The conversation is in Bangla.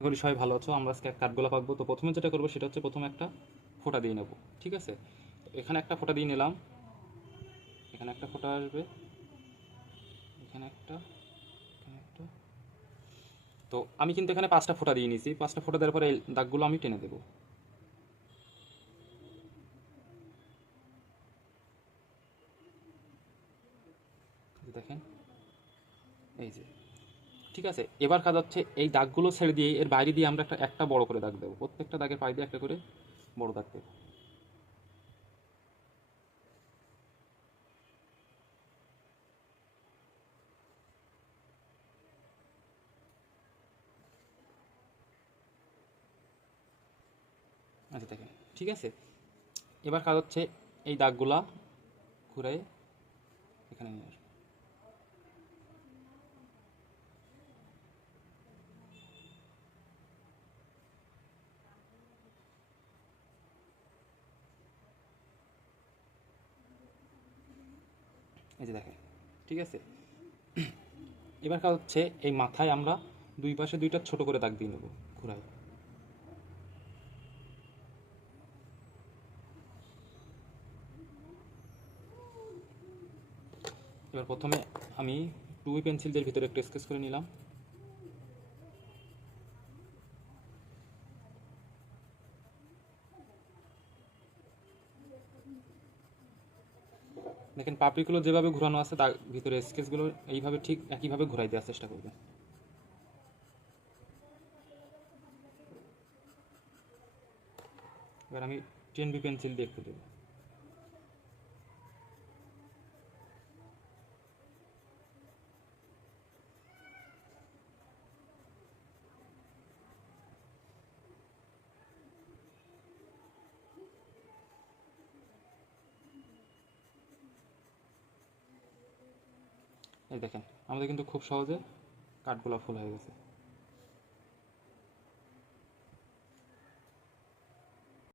করি সবাই ভালো আছো। আমরা আজকে কাঠগোলাপ আঁকবো। তো প্রথমে যেটা করব সেটা হচ্ছে প্রথমে একটা ফোঁটা দিয়ে নেব, ঠিক আছে? এখানে একটা ফোঁটা দিয়ে নিলাম। এখানে একটা ফোঁটা আসবে। এখানে একটা এখানে একটা। তো আমি কিন্তু এখানে পাঁচটা ফোঁটা দিয়ে নিয়েছি। পাঁচটা ফোঁটা দেওয়ার পরে দাগগুলো আমি টেনে দেবো। দেখেন? এই যে। ঠিক আছে? এবার কাজ হচ্ছে এই দাগগুলো ছেড়ে দিয়ে, এর বাইরে দিয়ে আমরা একটা একটা বড় করে দাগ দেবো। প্রত্যেকটা দাগের পায়ে দিয়ে একটা করে বড় দাগ দেবো। আচ্ছা দেখেন, ঠিক আছে? এবার কাজ হচ্ছে এই দাগগুলা ঘুরাই এখানে নিয়ে আসব। এই যে দেখেন, ঠিক আছে? এবার কাজ হচ্ছে এই মাথায় আমরা দুই পাশে দুইটা ছোট করে দাগ দিয়ে নেব ঘুরাই এবার প্রথমে আমি টু পেন্সিলদের ভিতরে একটা স্কেচ করে নিলাম। দেখেন পাপড়িগুলো যেভাবে ঘোরানো আছে, তার ভিতরে স্কেচগুলো এইভাবে ঠিক একইভাবে ঘুরাই দেওয়ার চেষ্টা করবেন। এবার আমি টেন বি পেন্সিল দিয়ে একটু দেবো। এই দেখেন আমাদের কিন্তু খুব সহজে কাঠগোলাপ ফুল হয়ে গেছে।